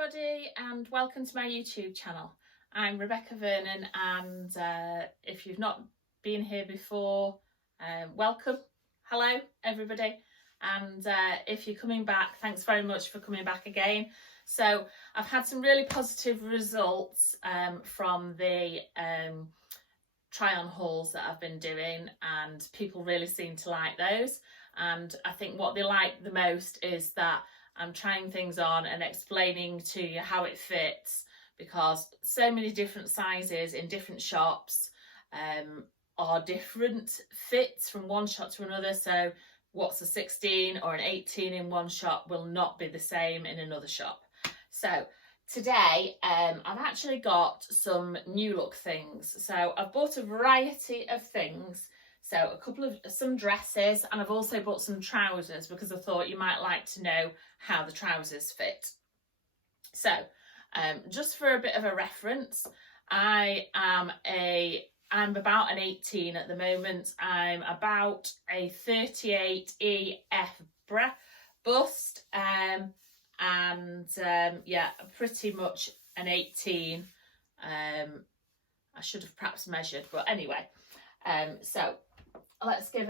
everybody and welcome to my YouTube channel. I'm Rebecca Vernon, and if you've not been here before, welcome. Hello everybody, and if you're coming back, thanks very much for coming back again. So I've had some really positive results from the try on hauls that I've been doing, and people really seem to like those. And I think what they like the most is that I'm trying things on and explaining to you how it fits, because so many different sizes in different shops are different fits from one shop to another. So what's a 16 or an 18 in one shop will not be the same in another shop. So today I've actually got some new look things. So I've bought a variety of things. So some dresses, and I've also bought some trousers because I thought you might like to know how the trousers fit. So just for a bit of a reference, I'm about an 18 at the moment. I'm about a 38 EF bust, yeah, pretty much an 18. I should have perhaps measured, but anyway. So let's give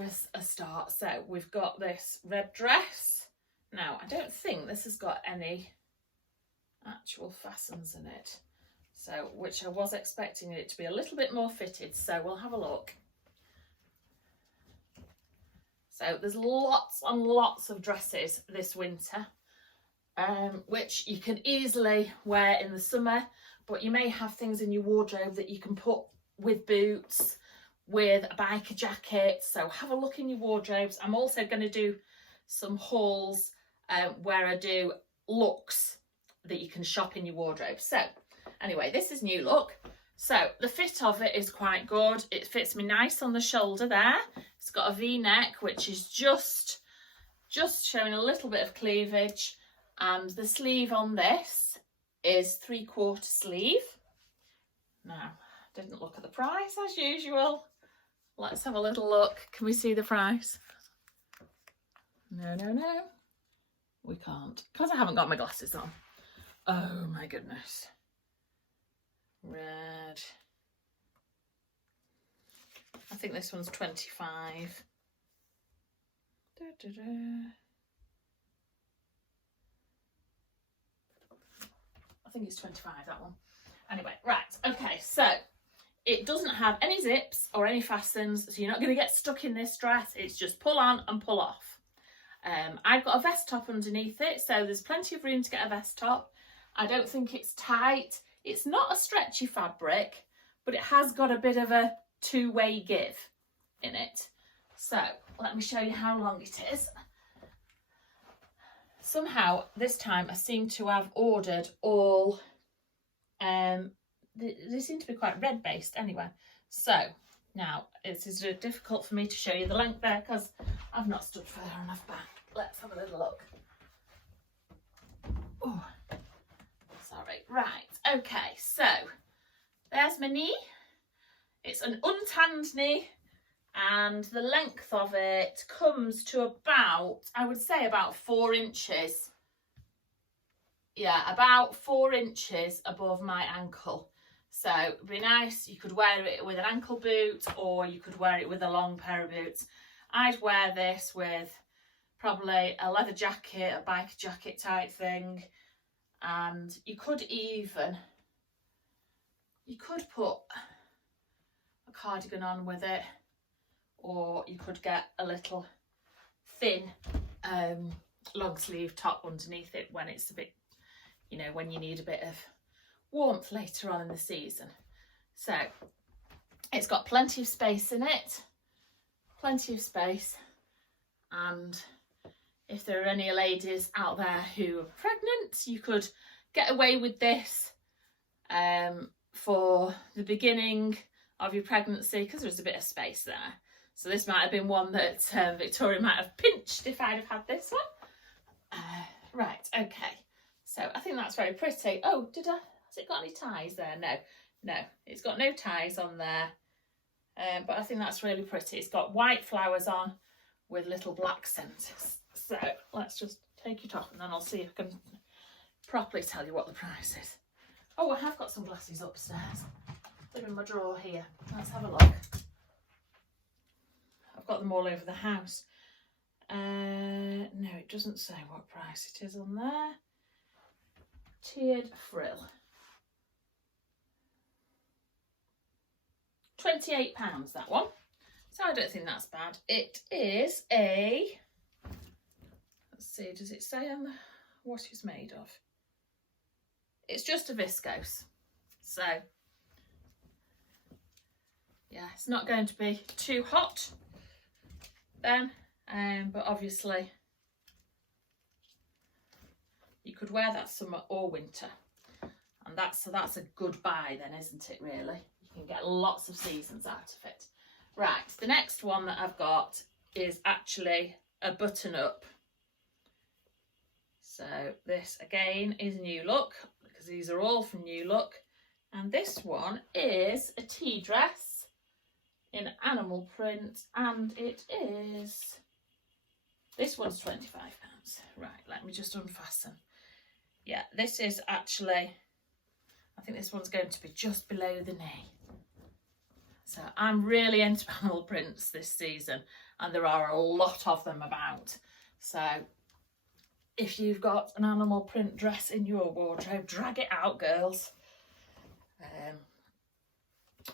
us a start. So we've got this red dress. Now I don't think this has got any actual fastens in it, so which I was expecting it to be a little bit more fitted, so we'll have a look. So there's lots and lots of dresses this winter, which you can easily wear in the summer, but you may have things in your wardrobe that you can put with boots, with a biker jacket. So have a look in your wardrobes. I'm also going to do some hauls where I do looks that you can shop in your wardrobe. So anyway, this is new look. So the fit of it is quite good. It fits me nice on the shoulder there. It's got a V-neck, which is just showing a little bit of cleavage, and the sleeve on this is 3/4 sleeve. Now, didn't look at the price as usual. Let's have a little look. Can we see the price? No, we can't, because I haven't got my glasses on. Oh my goodness. Red. I think this one's 25. I think it's 25, that one. Anyway, right, okay, so it doesn't have any zips or any fastens, so you're not going to get stuck in this dress. It's just pull on and pull off. I've got a vest top underneath it, so there's plenty of room to get a vest top. I don't think it's tight. It's not a stretchy fabric, but it has got a bit of a two-way give in it. So let me show you how long it is. Somehow this time I seem to have ordered all, they seem to be quite red based anyway. So now it is difficult for me to show you the length there because I've not stood far enough back. Let's have a little look. Oh, sorry. Right, okay, so there's my knee. It's an untanned knee, and the length of it comes to about, I would say about 4 inches. Yeah, about 4 inches above my ankle. So it'd be nice, you could wear it with an ankle boot, or you could wear it with a long pair of boots. I'd wear this with probably a leather jacket, a biker jacket type thing, and you could put a cardigan on with it, or you could get a little thin long sleeve top underneath it when it's a bit, you know, when you need a bit of warmth later on in the season. So it's got plenty of space in it, plenty of space. And if there are any ladies out there who are pregnant, you could get away with this for the beginning of your pregnancy, because there's a bit of space there. So this might have been one that Victoria might have pinched if I'd have had this one. Right, okay. So I think that's very pretty. Oh, has it got any ties there? No, it's got no ties on there. But I think that's really pretty. It's got white flowers on with little black centres. So let's just take it off, and then I'll see if I can properly tell you what the price is. Oh, I have got some glasses upstairs. They're in my drawer here. Let's have a look. I've got them all over the house. No, it doesn't say what price it is on there. Tiered frill. £28, that one. So I don't think that's bad. It is a, let's see, does it say on what it's made of? It's just a viscose. So yeah, it's not going to be too hot then, but obviously you could wear that summer or winter, and that's a good buy then, isn't it, really? You can get lots of seasons out of it. Right, the next one that I've got is actually a button up. So this again is New Look, because these are all from New Look, and this one is a tea dress in animal print, and it is, this one's £25. Right, let me just unfasten. Yeah, this is actually, I think this one's going to be just below the knee. So I'm really into animal prints this season, and there are a lot of them about. So if you've got an animal print dress in your wardrobe, drag it out, girls.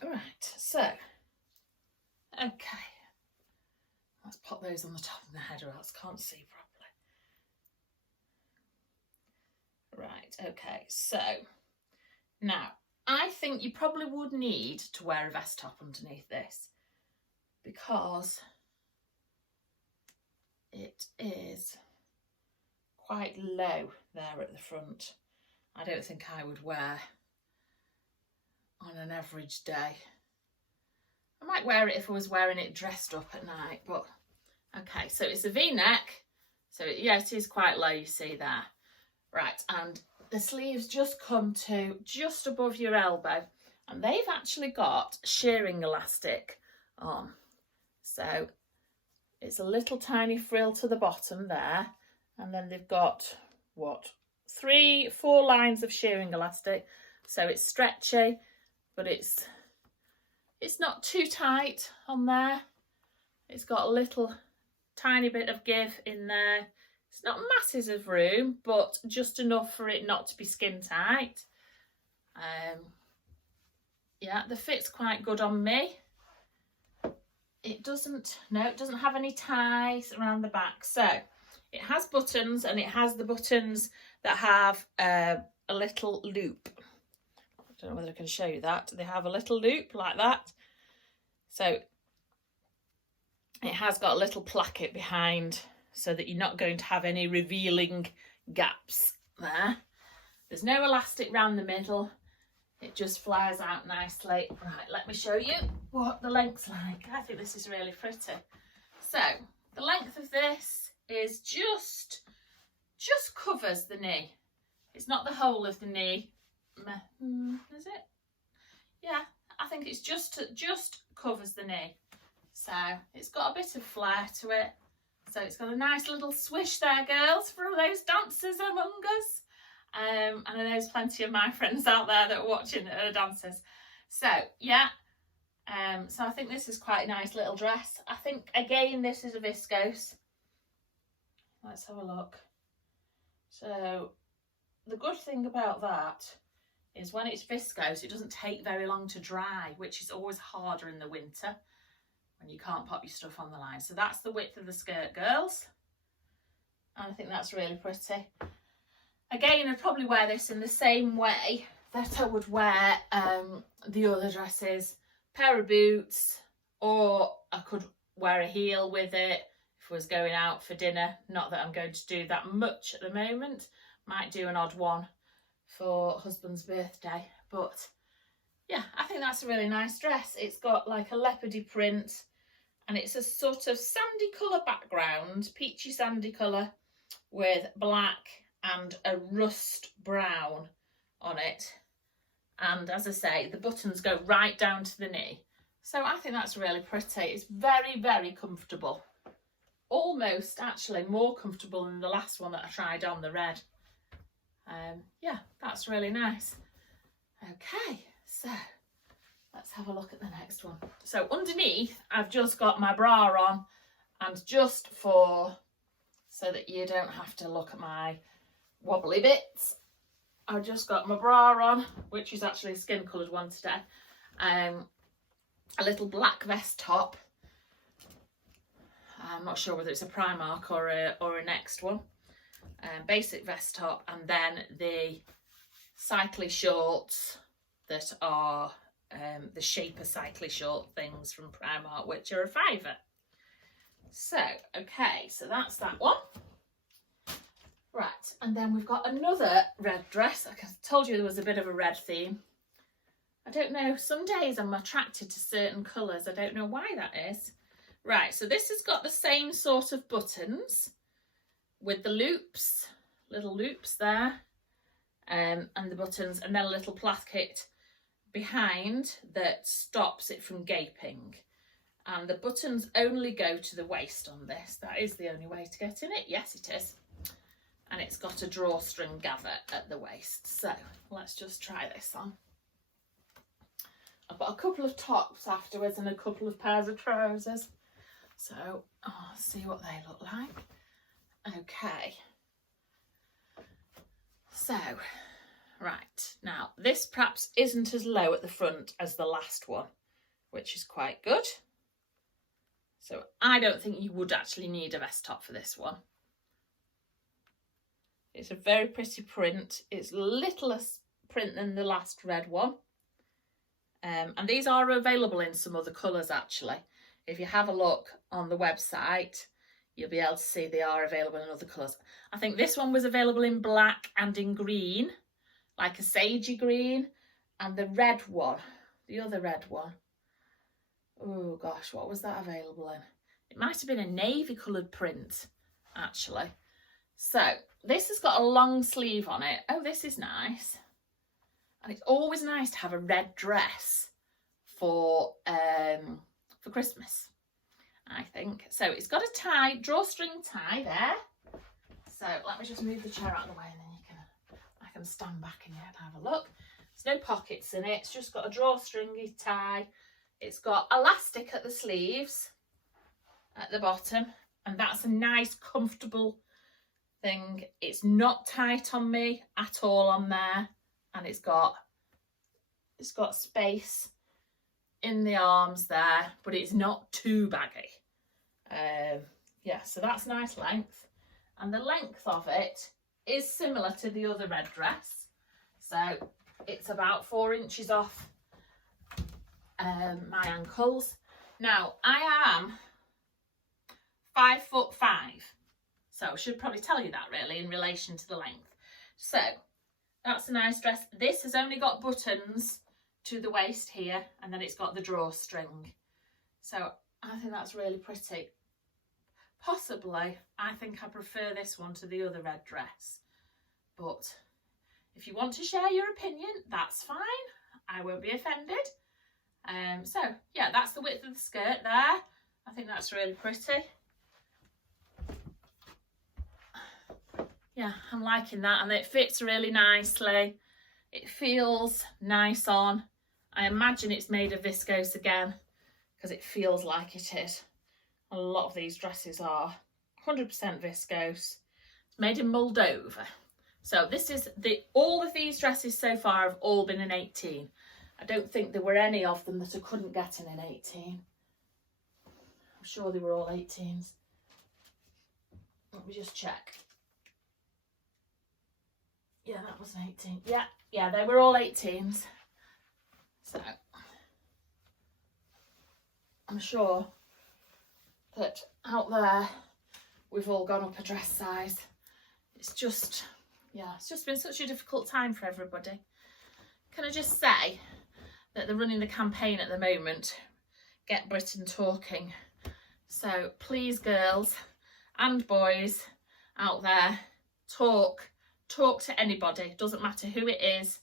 Right, so, okay. Let's pop those on the top of the head or else I can't see properly. Right, okay, so now I think you probably would need to wear a vest top underneath this, because it is quite low there at the front. I don't think I would wear on an average day. I might wear it if I was wearing it dressed up at night, but okay, so it's a V-neck, so yeah, it is quite low, you see there. Right, and the sleeves just come to just above your elbow, and they've actually got shearing elastic on. So it's a little tiny frill to the bottom there, and then they've got, what, 3-4 lines of shearing elastic. So it's stretchy, but it's not too tight on there. It's got a little tiny bit of give in there. It's not masses of room, but just enough for it not to be skin tight. Yeah, the fit's quite good on me. It doesn't have any ties around the back. So it has buttons, and it has the buttons that have a little loop. I don't know whether I can show you that. They have a little loop like that. So it has got a little placket behind, so that you're not going to have any revealing gaps there. There's no elastic round the middle. It just flies out nicely. Right, let me show you what the length's like. I think this is really pretty. So the length of this is just covers the knee. It's not the whole of the knee. Is it? Yeah, I think it's just covers the knee. So it's got a bit of flair to it. So it's got a nice little swish there, girls, for all those dancers among us. And I know there's plenty of my friends out there that are watching that are dancers. So yeah, so I think this is quite a nice little dress. I think, again, this is a viscose. Let's have a look. So the good thing about that is when it's viscose, it doesn't take very long to dry, which is always harder in the winter when you can't pop your stuff on the line. So that's the width of the skirt, girls. And I think that's really pretty. Again, I'd probably wear this in the same way that I would wear the other dresses. Pair of boots, or I could wear a heel with it if I was going out for dinner. Not that I'm going to do that much at the moment. Might do an odd one for husband's birthday. But yeah, I think that's a really nice dress. It's got like a leopardy print, and it's a sort of sandy colour background, peachy sandy colour, with black and a rust brown on it. And as I say, the buttons go right down to the knee. So I think that's really pretty. It's very, very comfortable. Almost actually more comfortable than the last one that I tried on, the red. Yeah, that's really nice. Okay, so let's have a look at the next one. So underneath, I've just got my bra on, and just so that you don't have to look at my wobbly bits, I've just got my bra on, which is actually a skin coloured one today. A little black vest top. I'm not sure whether it's a Primark or a Next one. Basic vest top, and then the cycly shorts that are the Shaper cycly short things from Primark, which are a £5. So, okay, so that's that one. Right, and then we've got another red dress. Like I told you, there was a bit of a red theme. I don't know, some days I'm attracted to certain colours. I don't know why that is. Right, so this has got the same sort of buttons with the loops, little loops there, and the buttons, and then a little placket behind that stops it from gaping. And the buttons only go to the waist on this. That is the only way to get in it. Yes, it is. And it's got a drawstring gather at the waist. So let's just try this on. I've got a couple of tops afterwards and a couple of pairs of trousers. So I'll see what they look like. Okay. So, right, now this perhaps isn't as low at the front as the last one, which is quite good. So I don't think you would actually need a vest top for this one. It's a very pretty print. It's a little less print than the last red one. And these are available in some other colours actually. If you have a look on the website, you'll be able to see they are available in other colours. I think this one was available in black and in green, like a sagey green, and the red one, the other red one. Oh gosh, what was that available in? It might have been a navy coloured print, actually. So this has got a long sleeve on it. Oh, this is nice. And it's always nice to have a red dress for Christmas, I think. So it's got a tie, drawstring tie there. So let me just move the chair out of the way, and then I can stand back in here and have a look. There's no pockets in it. It's just got a drawstringy tie. It's got elastic at the sleeves, at the bottom, and that's a nice, comfortable thing. It's not tight on me at all on there, and it's got space in the arms there, but it's not too baggy. Yeah, so that's nice length, and the length of it is similar to the other red dress, so it's about 4 inches off my ankles. Now I am 5'5", so I should probably tell you that really in relation to the length. So that's a nice dress. This has only got buttons to the waist here, and then it's got the drawstring. So I think that's really pretty. Possibly, I think I prefer this one to the other red dress. But if you want to share your opinion, that's fine. I won't be offended. So yeah, that's the width of the skirt there. I think that's really pretty. Yeah, I'm liking that, and it fits really nicely. It feels nice on. I imagine it's made of viscose again, because it feels like it is. A lot of these dresses are 100% viscose. It's made in Moldova. So this is all of these dresses so far have all been in 18. I don't think there were any of them that I couldn't get in an 18. I'm sure they were all 18s. Let me just check. Yeah, that was an 18. Yeah, they were all 18s. So I'm sure that out there we've all gone up a dress size. It's just, yeah, it's just been such a difficult time for everybody. Can I just say that they're running the campaign at the moment, Get Britain Talking. So please, girls and boys out there, talk to anybody. Doesn't matter who it is.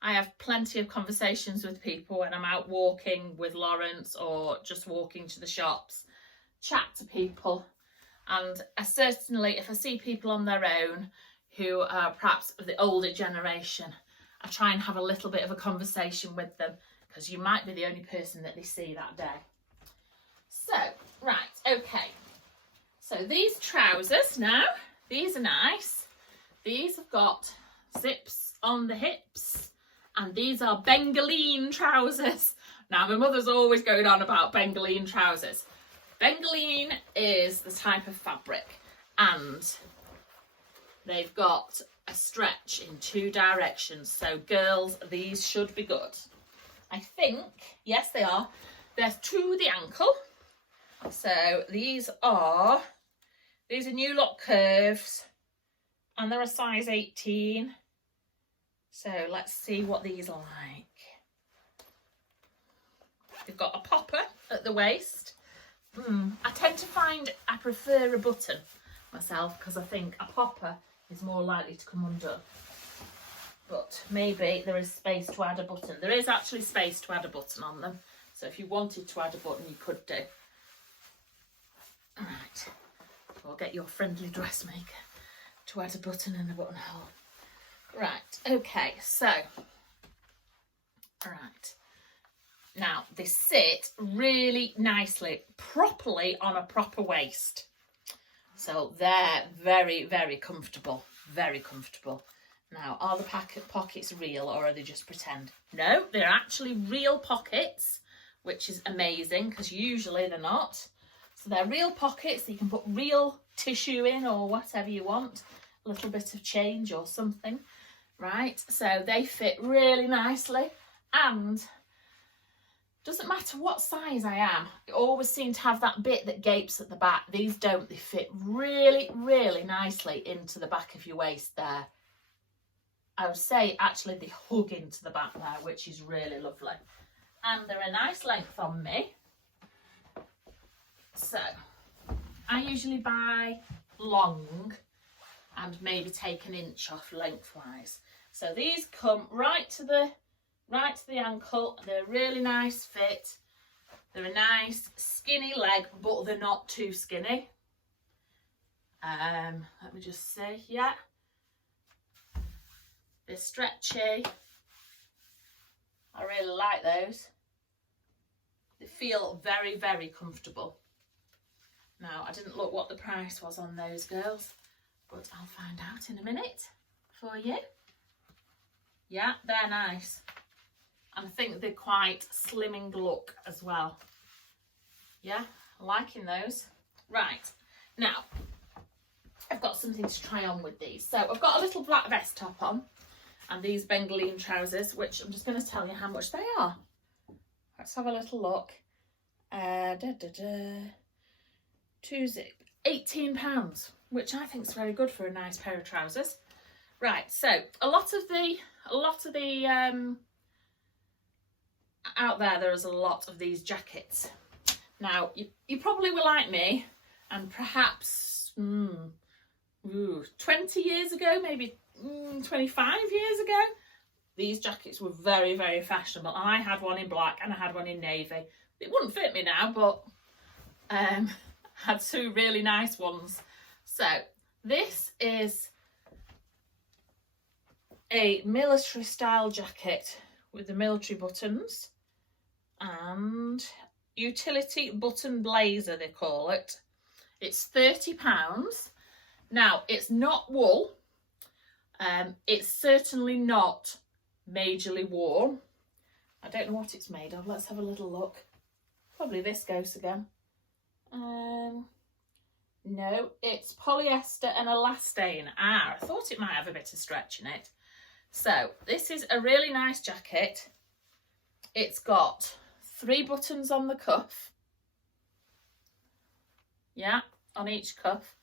I have plenty of conversations with people when I'm out walking with Lawrence or just walking to the shops. Chat to people, and I certainly, if I see people on their own who are perhaps of the older generation, I try and have a little bit of a conversation with them, because you might be the only person that they see that day. So, right, okay. So these trousers now, these are nice. These have got zips on the hips, and these are Bengaline trousers. Now, my mother's always going on about Bengaline trousers. Bengaline is the type of fabric, and they've got a stretch in 2 directions. So girls, these should be good. I think, yes they are. They're to the ankle. So these are new look curves, and they're a size 18. So let's see what these are like. They've got a popper at the waist. I tend to find I prefer a button myself, because I think a popper is more likely to come undone. But maybe there is space to add a button. There is actually space to add a button on them. So if you wanted to add a button, you could do. All right. Or get your friendly dressmaker to add a button and a buttonhole. Right, okay, so, right. Now, they sit really nicely, properly on a proper waist. So they're very, very comfortable, very comfortable. Now, are the pockets real, or are they just pretend? No, they're actually real pockets, which is amazing, because usually they're not. So they're real pockets that you can put real tissue in, or whatever you want, a little bit of change or something. Right, so they fit really nicely, and doesn't matter what size I am, I always seem to have that bit that gapes at the back. These don't. They fit really, really nicely into the back of your waist there. I would say actually they hug into the back there, which is really lovely. And they're a nice length on me. So I usually buy long and maybe take an inch off lengthwise. So these come right to the ankle. They're a really nice fit. They're a nice skinny leg, but they're not too skinny. Let me just see. Yeah, they're stretchy. I really like those. They feel very, very comfortable. Now, I didn't look what the price was on those girls, but I'll find out in a minute for you. Yeah, they're nice. And I think they're quite slimming look as well. Yeah, I'm liking those. Right, now, I've got something to try on with these. So I've got a little black vest top on, and these Bengaline trousers, which I'm just going to tell you how much they are. Let's have a little look. 2 zip, £18, which I think is very good for a nice pair of trousers. Right, so a lot of the out there's a lot of these jackets. Now, you probably were like me, and perhaps 20 years ago, maybe 25 years ago, these jackets were very, very fashionable. And I had one in black and I had one in navy. It wouldn't fit me now, but had 2 really nice ones. So this is a military style jacket with the military buttons and utility button blazer, they call it. It's £30. Now, it's not wool. It's certainly not majorly warm. I don't know what it's made of. Let's have a little look. Probably viscose again. No, it's polyester and elastane. I thought it might have a bit of stretch in it. So this is a really nice jacket. It's got 3 buttons on the cuff. Yeah, on each cuff.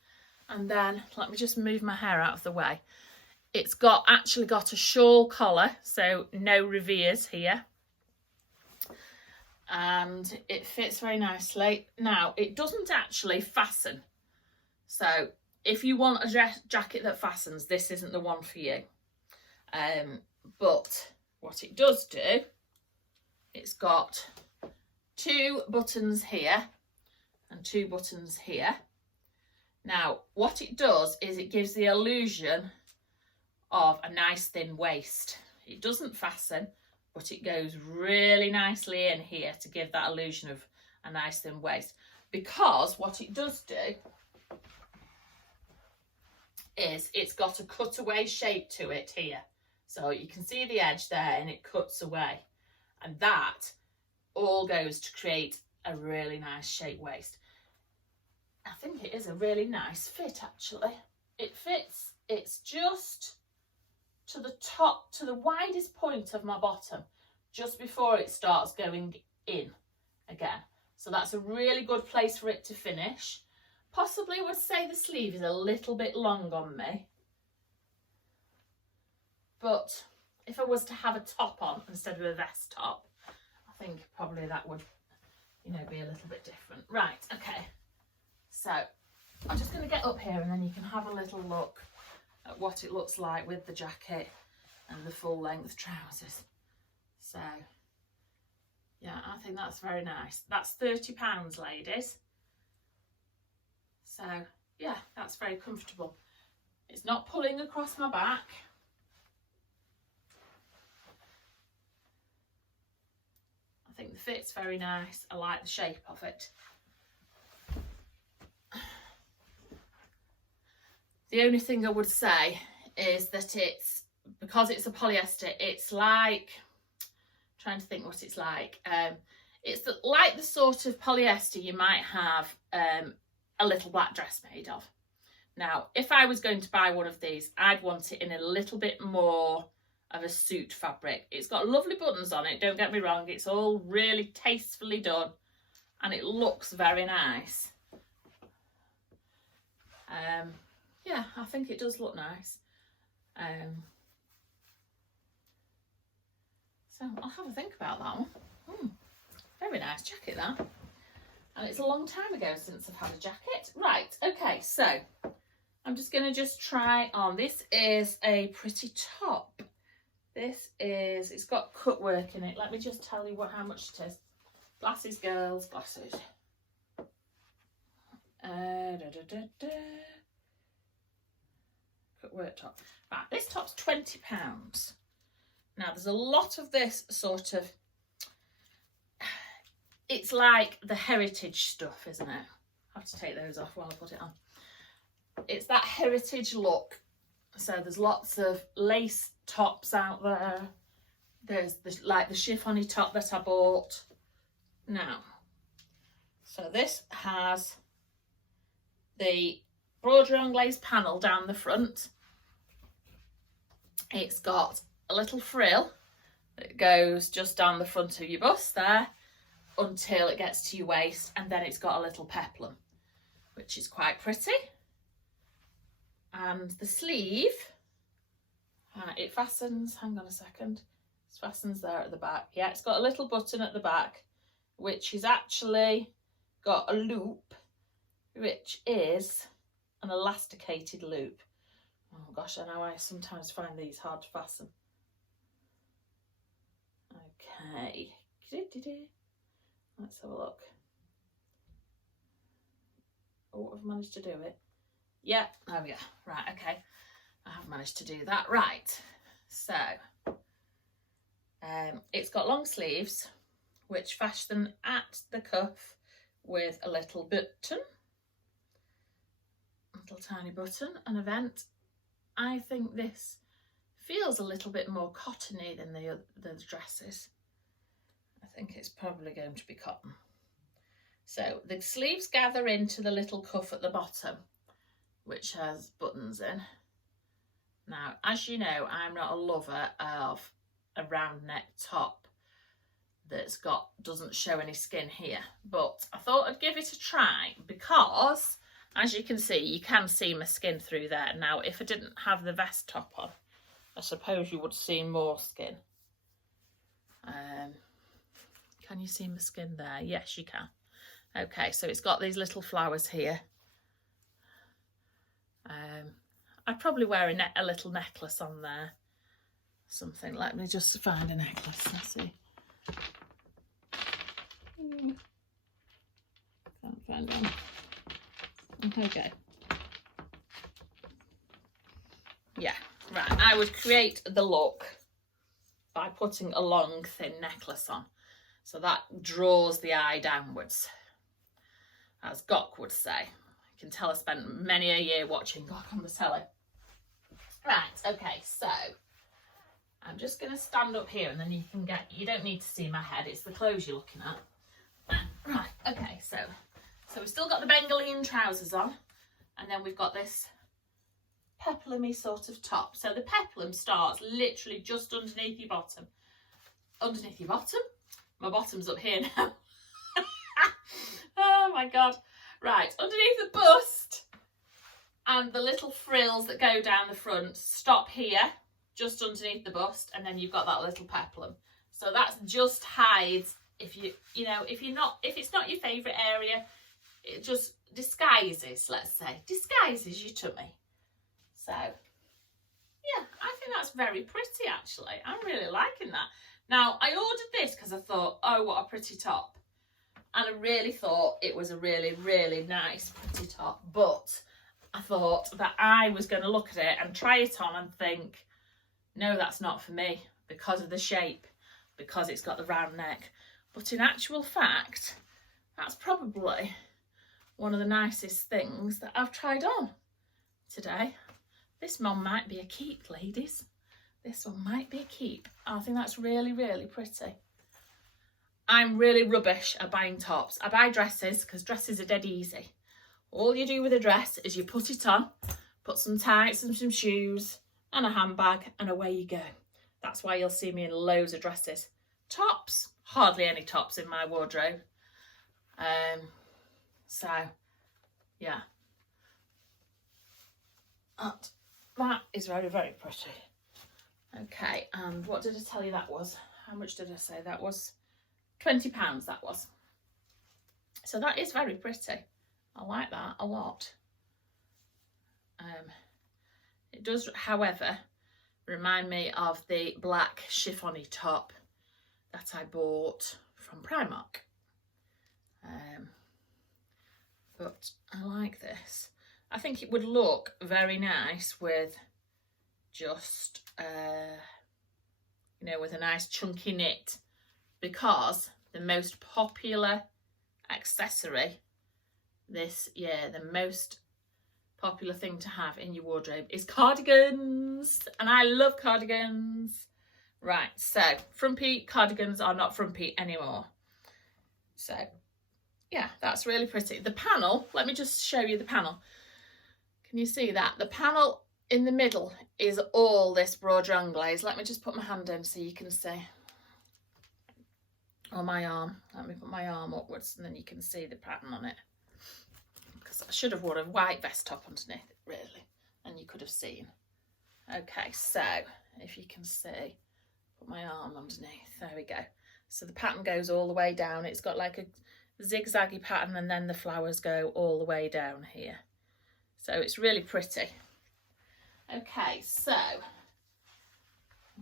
And then let me just move my hair out of the way. It's actually got a shawl collar, so no reveres here. And it fits very nicely. Now, it doesn't actually fasten. So if you want a jacket that fastens, this isn't the one for you. But what it does do, it's got 2 buttons here and 2 buttons here. Now, what it does is it gives the illusion of a nice thin waist. It doesn't fasten, but it goes really nicely in here to give that illusion of a nice thin waist. Because what it does do is it's got a cutaway shape to it here. So you can see the edge there and it cuts away. And that all goes to create a really nice shape waist. I think it is a really nice fit actually. It fits, it's just to the top, to the widest point of my bottom, just before it starts going in again. So that's a really good place for it to finish. Possibly would say the sleeve is a little bit long on me. But if I was to have a top on instead of a vest top, I think probably that would, you know, be a little bit different. Right, okay. So I'm just going to get up here and then you can have a little look at what it looks like with the jacket and the full length trousers. So yeah, I think that's very nice. That's £30, ladies. So yeah, that's very comfortable. It's not pulling across my back. I think the fit's very nice. I like the shape of it. The only thing I would say is that it's, because it's a polyester, it's like, trying to think what it's like. It's like the sort of polyester you might have a little black dress made of. Now, if I was going to buy one of these, I'd want it in a little bit more of a suit fabric. It's got lovely buttons on it, don't get me wrong. It's all really tastefully done and it looks very nice. Yeah, I think it does look nice. So I'll have a think about that one. Very nice jacket that. And it's a long time ago since I've had a jacket. Right, okay, so I'm just going to try on. This is a pretty top. This is, it's got cut work in it. Let me just tell you how much it is. Glasses, girls, glasses. Cut work top. Right, this top's £20. Now, there's a lot of this sort of, it's like the heritage stuff, isn't it? I have to take those off while I put it on. It's that heritage look. So there's lots of lace tops out there. There's like the chiffon-y top that I bought. Now, so this has the broader anglaise panel down the front. It's got a little frill that goes just down the front of your bust there until it gets to your waist, and then it's got a little peplum, which is quite pretty. And the sleeve, it fastens, hang on a second, it fastens there at the back. Yeah, it's got a little button at the back, which is actually got a loop, which is an elasticated loop. Oh gosh, I know I sometimes find these hard to fasten. Okay, let's have a look. Oh, I've managed to do it. Yeah, there we go. Right, okay. I have managed to do that. Right, so it's got long sleeves, which fasten at the cuff with a little button. Little tiny button and a vent. I think this feels a little bit more cottony than the dresses. I think it's probably going to be cotton. So the sleeves gather into the little cuff at the bottom, which has buttons in. Now, as you know, I'm not a lover of a round neck top that's doesn't show any skin here, but I thought I'd give it a try because, as you can see my skin through there. Now, if I didn't have the vest top on, I suppose you would see more skin. Can you see my skin there? Yes, you can. Okay, so it's got these little flowers here. I'd probably wear a little necklace on there. Something. Let me just find a necklace. Let's see. Can't find one. Okay. Yeah, Right, I would create the look by putting a long, thin necklace on. So that draws the eye downwards, as Gok would say. You can tell I spent many a year watching Gok on the telly. Right, okay, so I'm just going to stand up here and then you don't need to see my head, it's the clothes you're looking at. Right, okay, so we've still got the Bengaline trousers on, and then we've got this peplum-y sort of top. So the peplum starts literally just underneath your bottom. Underneath your bottom? My bottom's up here now. Oh my God. Right, underneath the bust and the little frills that go down the front stop here, just underneath the bust, and then you've got that little peplum. So that's just hides if it's not your favourite area, it just disguises, let's say, disguises your tummy. So yeah, I think that's very pretty actually. I'm really liking that. Now I ordered this because I thought, oh, what a pretty top. And I really thought it was a really, really nice pretty top. But I thought that I was going to look at it and try it on and think, no, that's not for me because of the shape, because it's got the round neck. But in actual fact, that's probably one of the nicest things that I've tried on today. This one might be a keep, ladies. This one might be a keep. I think that's really, really pretty. I'm really rubbish at buying tops. I buy dresses because dresses are dead easy. All you do with a dress is you put it on, put some tights and some shoes and a handbag, and away you go. That's why you'll see me in loads of dresses. Tops, hardly any tops in my wardrobe. So, yeah. That is very, very pretty. Okay, and what did I tell you that was? How much did I say that was? £20 that was. So that is very pretty. I like that a lot. It does, however, remind me of the black chiffony top that I bought from Primark. But I like this. I think it would look very nice with just, with a nice chunky knit, because the most popular accessory this year, the most popular thing to have in your wardrobe is cardigans, and I love cardigans. Right, so frumpy cardigans are not frumpy anymore. So yeah, that's really pretty. The panel, let me just show you the panel. Can you see that? The panel in the middle is all this broderie anglaise. Let me just put my hand in so you can see. Or my arm. Let me put my arm upwards and then you can see the pattern on it. Because I should have worn a white vest top underneath it, really. And you could have seen. Okay, so if you can see, put my arm underneath. There we go. So the pattern goes all the way down. It's got like a zigzaggy pattern, and then the flowers go all the way down here. So it's really pretty. Okay, so I'm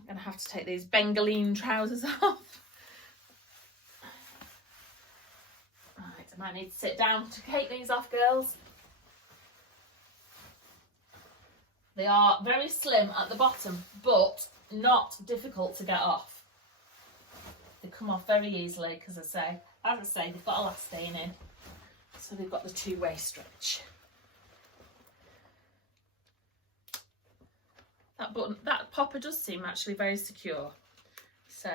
going to have to take these Bengaline trousers off. Right, I might need to sit down to take these off, girls. They are very slim at the bottom, but not difficult to get off. They come off very easily because, as I say, they've got elastane in. So they've got the two-way stretch. That popper does seem actually very secure. So,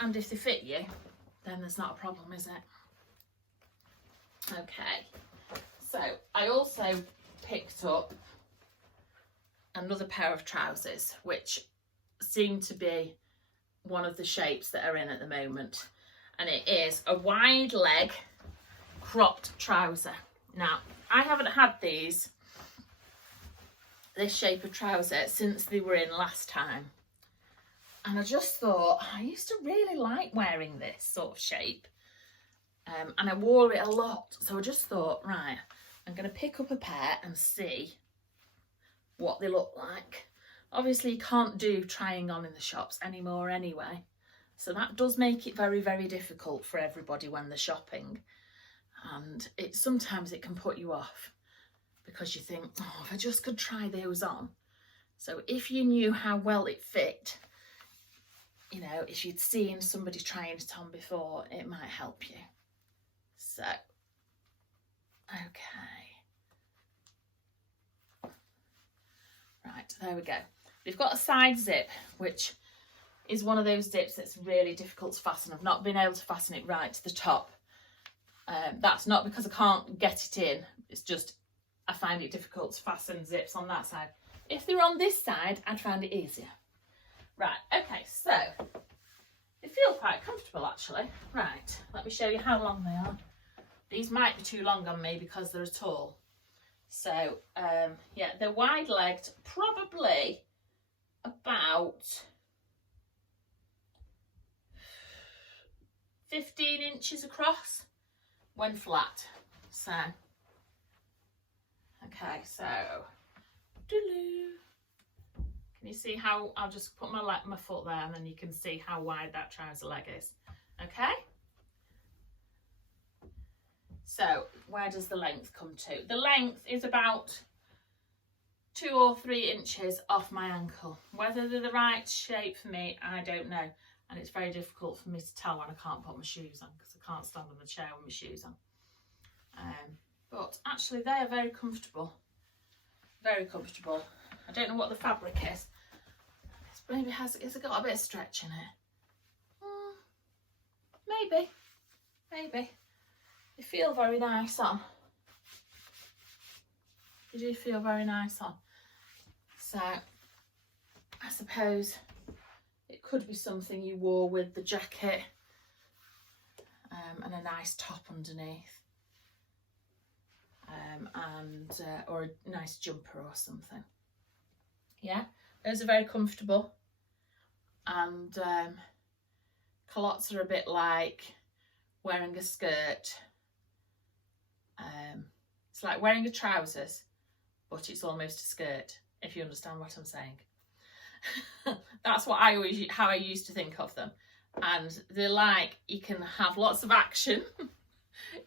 and if they fit you, then there's not a problem, is it? Okay. So I also picked up another pair of trousers, which seem to be one of the shapes that are in at the moment. And it is a wide leg cropped trouser. Now, I haven't had this shape of trouser since they were in last time. And I just thought, I used to really like wearing this sort of shape. And I wore it a lot. So I just thought, right, I'm going to pick up a pair and see what they look like. Obviously, you can't do trying on in the shops anymore anyway. So that does make it very, very difficult for everybody when they're shopping. And sometimes it can put you off because you think, oh, if I just could try those on. So if you knew how well it fit, you know, if you'd seen somebody trying it on before, it might help you. So, okay. Right, there we go. We've got a side zip, which is one of those zips that's really difficult to fasten. I've not been able to fasten it right to the top. That's not because I can't get it in. It's just I find it difficult to fasten zips on that side. If they were on this side, I'd find it easier. Right, okay, so they feel quite comfortable actually. Right, let me show you how long they are. These might be too long on me because they're tall. So, yeah, they're wide-legged, probably about 15 inches across when flat. So, okay, so, can you see how, I'll just put my foot there and then you can see how wide that trouser leg is. Okay? So, where does the length come to? The length is about 2 or 3 inches off my ankle. Whether they're the right shape for me, I don't know. And it's very difficult for me to tell when I can't put my shoes on because I can't stand on the chair with my shoes on. But actually, they are very comfortable. Very comfortable. I don't know what the fabric is. It's maybe has it got a bit of stretch in it? Maybe. Maybe. They feel very nice on. They do feel very nice on. So, I suppose it could be something you wore with the jacket and a nice top underneath. Or a nice jumper or something. Yeah, those are very comfortable. And culottes are a bit like wearing a skirt. It's like wearing a trousers, but it's almost a skirt, if you understand what I'm saying. That's what how I used to think of them. And they're like, you can have lots of action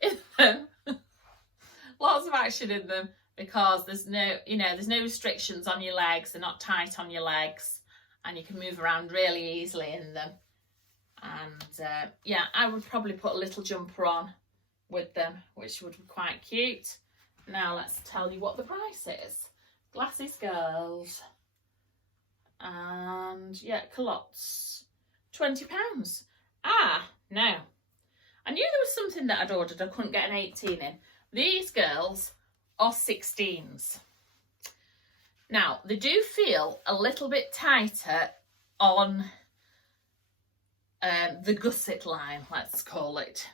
in them. Lots of action in them because there's no restrictions on your legs. They're not tight on your legs and you can move around really easily in them. And yeah, I would probably put a little jumper on with them, which would be quite cute. Now let's tell you what the price is. Glasses girls. And yeah, culottes. £20. Ah, now. I knew there was something that I'd ordered I couldn't get an 18 in. These girls are 16s. Now, they do feel a little bit tighter on the gusset line, let's call it.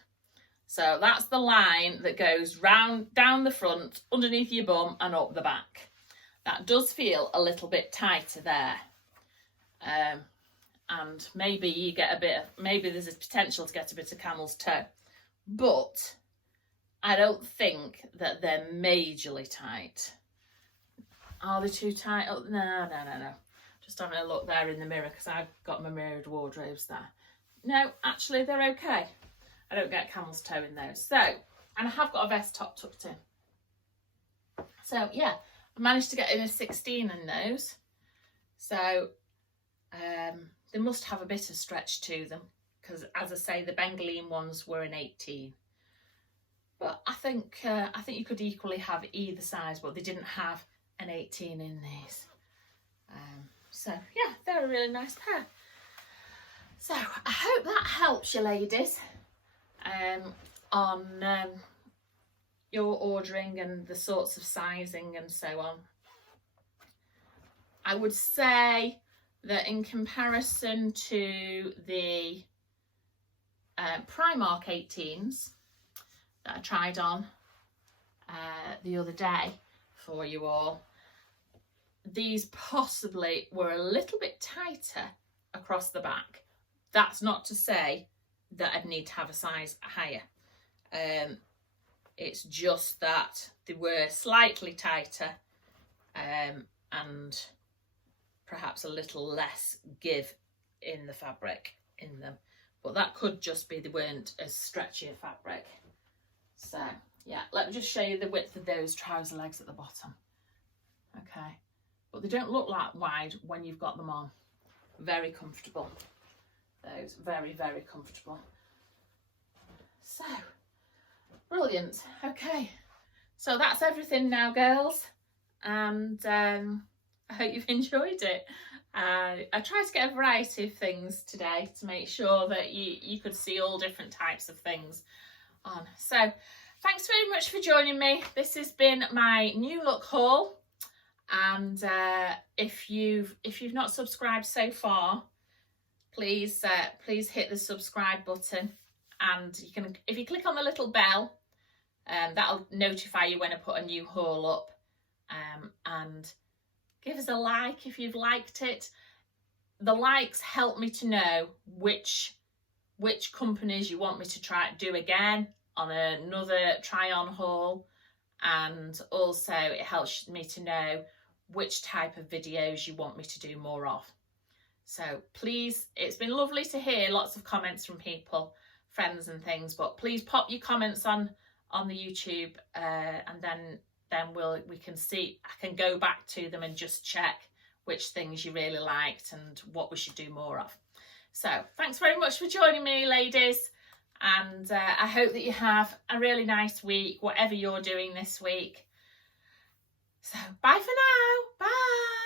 So that's the line that goes round, down the front, underneath your bum and up the back. That does feel a little bit tighter there. And maybe you get maybe there's a potential to get a bit of camel's toe. But I don't think that they're majorly tight. Are they too tight? Oh, no. Just having a look there in the mirror because I've got my mirrored wardrobes there. No, actually they're okay. I don't get camel's toe in those. So, and I have got a vest top tucked in. So yeah, I managed to get in a 16 in those. So they must have a bit of stretch to them because, as I say, the Bengaline ones were an 18. But I think you could equally have either size, but they didn't have an 18 in these. So yeah, they're a really nice pair. So I hope that helps you, ladies, on your ordering and the sorts of sizing and so on. I would say that in comparison to the Primark 18s that I tried on the other day for you all, these possibly were a little bit tighter across the back. That's not to say that I'd need to have a size higher. It's just that they were slightly tighter and perhaps a little less give in the fabric in them. But that could just be they weren't as stretchy a fabric. So yeah, let me just show you the width of those trouser legs at the bottom. Okay, but they don't look that wide when you've got them on. Very comfortable. Those, very, very comfortable. So, brilliant. Okay, so that's everything now, girls, and I hope you've enjoyed it. I tried to get a variety of things today to make sure that you could see all different types of things on. So thanks very much for joining me. This has been my new look haul, and if you've not subscribed so far, please hit the subscribe button, and you can, if you click on the little bell, that'll notify you when I put a new haul up, and give us a like if you've liked it. The likes help me to know which companies you want me to do again on another try on haul, and also it helps me to know which type of videos you want me to do more of. So please, it's been lovely to hear lots of comments from people, friends and things, but please pop your comments on the YouTube, and then we can see, I can go back to them and just check which things you really liked and what we should do more of. So thanks very much for joining me, ladies, and I hope that you have a really nice week, whatever you're doing this week. So bye for now. Bye.